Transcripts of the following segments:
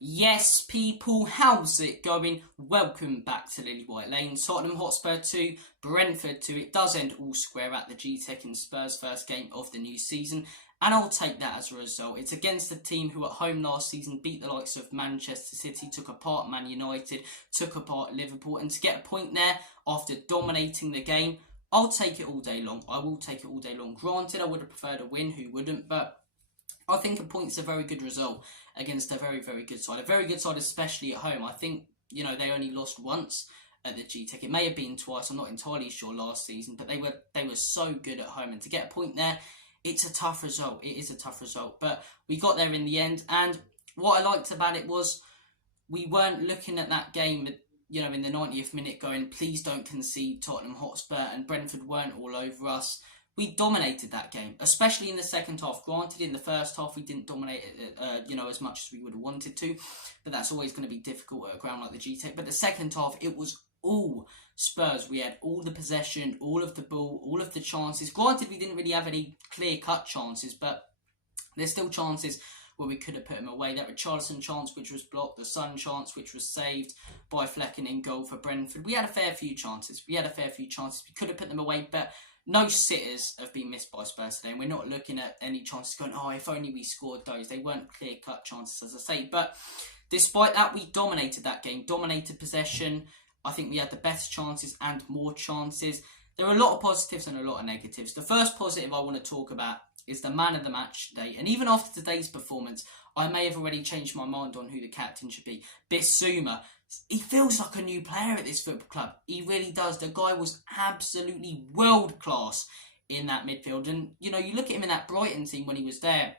Yes, people, how's it going? Welcome back to Lily White Lane. Tottenham Hotspur 2, Brentford 2. It does end all square at the G-Tech in Spurs' first game of the new season, and I'll take that as a result. It's against a team who at home last season beat the likes of Manchester City, took apart Man United, took apart Liverpool, and to get a point there after dominating the game, I'll take it all day long. I will take it all day long. Granted, I would have preferred a win, who wouldn't, but I think a point's a very good result against a very, very good side. A very good side, especially at home. I think, they only lost once at the G-Tech. It may have been twice, I'm not entirely sure, last season, but they were so good at home. And to get a point there, it's a tough result. It is a tough result. But we got there in the end. And what I liked about it was we weren't looking at that game, in the 90th minute going, please don't concede, Tottenham Hotspur, and Brentford weren't all over us. We dominated that game, especially in the second half. Granted, in the first half, we didn't dominate it, as much as we would have wanted to. But that's always going to be difficult at a ground like the G-Tech. But the second half, it was all Spurs. We had all the possession, all of the ball, all of the chances. Granted, we didn't really have any clear-cut chances, but there's still chances where we could have put him away. That Richarlison chance, which was blocked. The Son chance, which was saved by Flecken in goal for Brentford. We had a fair few chances. We could have put them away, but no sitters have been missed by Spurs today, and we're not looking at any chances going, if only we scored those. They weren't clear-cut chances, as I say. But despite that, we dominated that game, dominated possession. I think we had the best chances and more chances. There are a lot of positives and a lot of negatives. The first positive I want to talk about is the man of the match today. And even after today's performance, I may have already changed my mind on who the captain should be. Bissouma. He feels like a new player at this football club. He really does. The guy was absolutely world class in that midfield. And, you look at him in that Brighton team when he was there.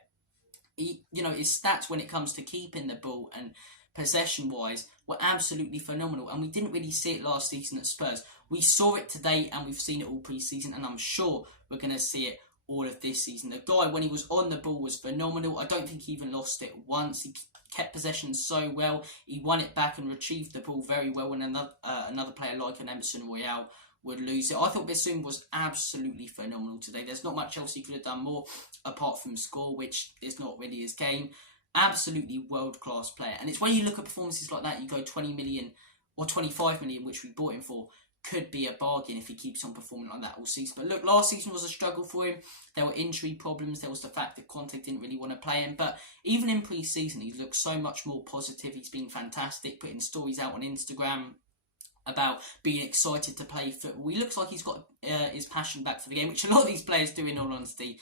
His stats when it comes to keeping the ball and possession-wise were absolutely phenomenal. And we didn't really see it last season at Spurs. We saw it today and we've seen it all pre-season. And I'm sure we're going to see it all of this season. The guy, when he was on the ball, was phenomenal. I don't think he even lost it once. He kept possession so well. He won it back and retrieved the ball very well when another player like an Emerson Royale would lose it. I thought Bissouma was absolutely phenomenal today. There's not much else he could have done more apart from score, which is not really his game. Absolutely world-class player. And it's when you look at performances like that, you go 20 million or 25 million, which we bought him for, could be a bargain if he keeps on performing like that all season. But look, last season was a struggle for him. There were injury problems. There was the fact that Conte didn't really want to play him. But even in pre-season, he's looked so much more positive. He's been fantastic, putting stories out on Instagram about being excited to play football. He looks like he's got his passion back for the game, which a lot of these players do, in all honesty,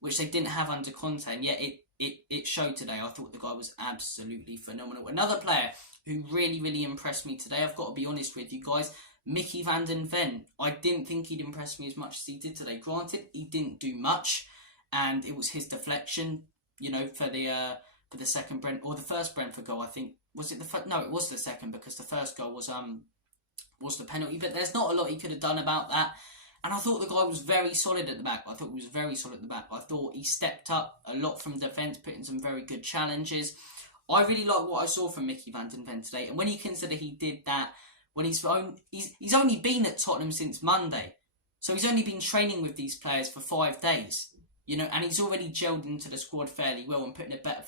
which they didn't have under Conte. And yet it showed today. I thought the guy was absolutely phenomenal. Another player who really, really impressed me today, I've got to be honest with you guys, Mickey van den Ven. I didn't think he'd impress me as much as he did today. Granted, he didn't do much, and it was his deflection, for the second the first Brentford goal. I think was it the no, it was the second, because the first goal was the penalty. But there's not a lot he could have done about that. And I thought the guy was very solid at the back. I thought he stepped up a lot from defence, put in some very good challenges. I really like what I saw from Mickey van den Ven today, and when you consider he did that when he's only been at Tottenham since Monday. So he's only been training with these players for 5 days. And he's already gelled into the squad fairly well and put in a better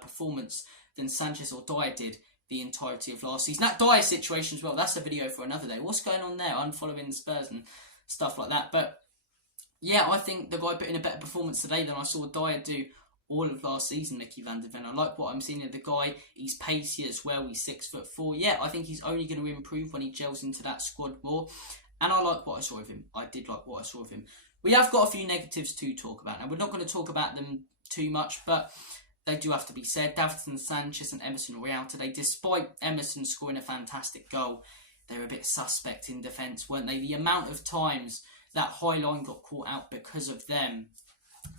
performance than Sanchez or Dyer did the entirety of last season. That Dyer situation as well, that's a video for another day. What's going on there? Unfollowing Spurs and stuff like that. But yeah, I think the guy put in a better performance today than I saw Dyer do all of last season, Mickey van den Ven. I like what I'm seeing of the guy. He's pacey as well. He's 6'4". Yeah, I think he's only going to improve when he gels into that squad more. And I like what I saw of him. I did like what I saw of him. We have got a few negatives to talk about. Now, we're not going to talk about them too much, but they do have to be said. Davinson Sanchez and Emerson Royale today, despite Emerson scoring a fantastic goal, they were a bit suspect in defence, weren't they? The amount of times that high line got caught out because of them,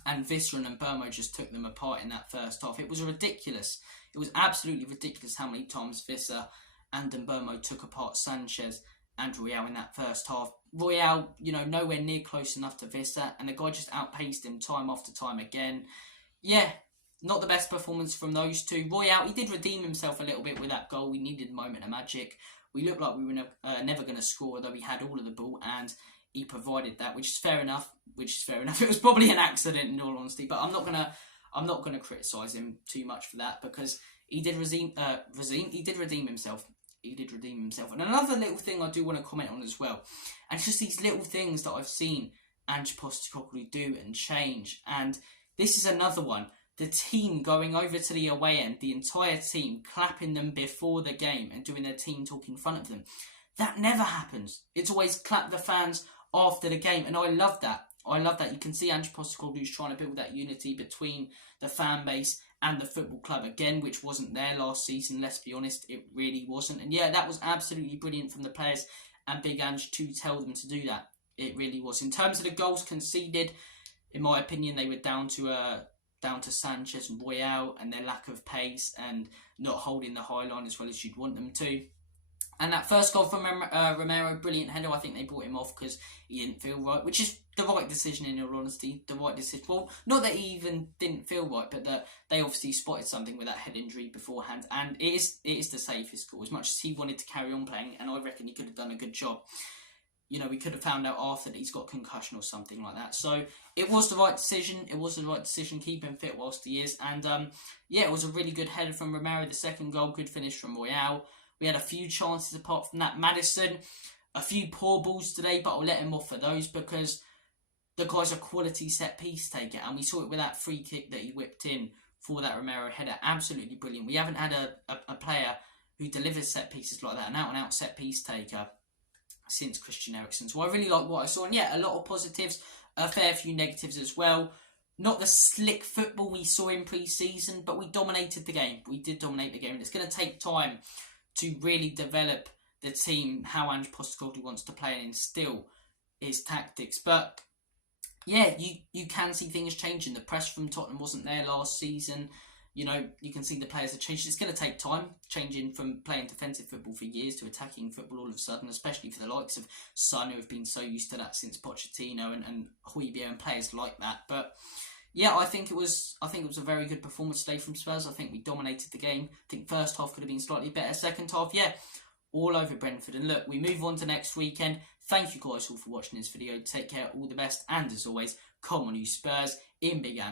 and Visser and Burmo just took them apart in that first half. It was ridiculous. It was absolutely ridiculous how many times Visser and Burmo took apart Sanchez and Royale in that first half. Royale, nowhere near close enough to Visser, and the guy just outpaced him time after time again. Yeah, not the best performance from those two. Royale, he did redeem himself a little bit with that goal. We needed a moment of magic. We looked like we were never going to score, though we had all of the ball, and he provided that, which is fair enough. It was probably an accident, in all honesty, but I'm not gonna I'm not going to criticise him too much for that, because he did redeem himself. He did redeem himself. And another little thing I do want to comment on as well, and it's just these little things that I've seen Ange Postecoglou do and change. And this is another one. The team going over to the away end, the entire team clapping them before the game and doing their team talk in front of them. That never happens. It's always clap the fans after the game, and I love that. I love that. You can see Ange Postecoglou's trying to build that unity between the fan base and the football club again, which wasn't there last season. Let's be honest, it really wasn't. And yeah, that was absolutely brilliant from the players and Big Ange to tell them to do that. It really was. In terms of the goals conceded, in my opinion, they were down to Sanchez and Royale and their lack of pace and not holding the high line as well as you'd want them to. And that first goal from Romero, brilliant header. I think they brought him off because he didn't feel right, which is the right decision in all honesty. The right decision. Well, not that he even didn't feel right, but that they obviously spotted something with that head injury beforehand. And it is the safest goal. As much as he wanted to carry on playing, and I reckon he could have done a good job. You know, we could have found out after that he's got concussion or something like that. So it was the right decision. It was the right decision, keep him fit whilst he is. And yeah, it was a really good header from Romero. The second goal, good finish from Royale. We had a few chances apart from that. Maddison, a few poor balls today, but I'll let him off for those because the guy's a quality set-piece taker. And we saw it with that free kick that he whipped in for that Romero header. Absolutely brilliant. We haven't had a player who delivers set-pieces like that, an out-and-out set-piece taker, since Christian Eriksen. So I really like what I saw. And yeah, a lot of positives, a fair few negatives as well. Not the slick football we saw in pre-season, but we dominated the game. We did dominate the game. And it's going to take time to really develop the team, how Ange Postecoglou wants to play and instill his tactics. But yeah, you can see things changing. The press from Tottenham wasn't there last season. You know, you can see the players have changed. It's going to take time, changing from playing defensive football for years to attacking football all of a sudden, especially for the likes of Son, who have been so used to that since Pochettino and Højbjerg and players like that. But yeah, I think it was a very good performance today from Spurs. I think we dominated the game. I think first half could have been slightly better. Second half, yeah, all over Brentford. And look, we move on to next weekend. Thank you guys all for watching this video. Take care, all the best, and as always, come on you Spurs, in Big Ange.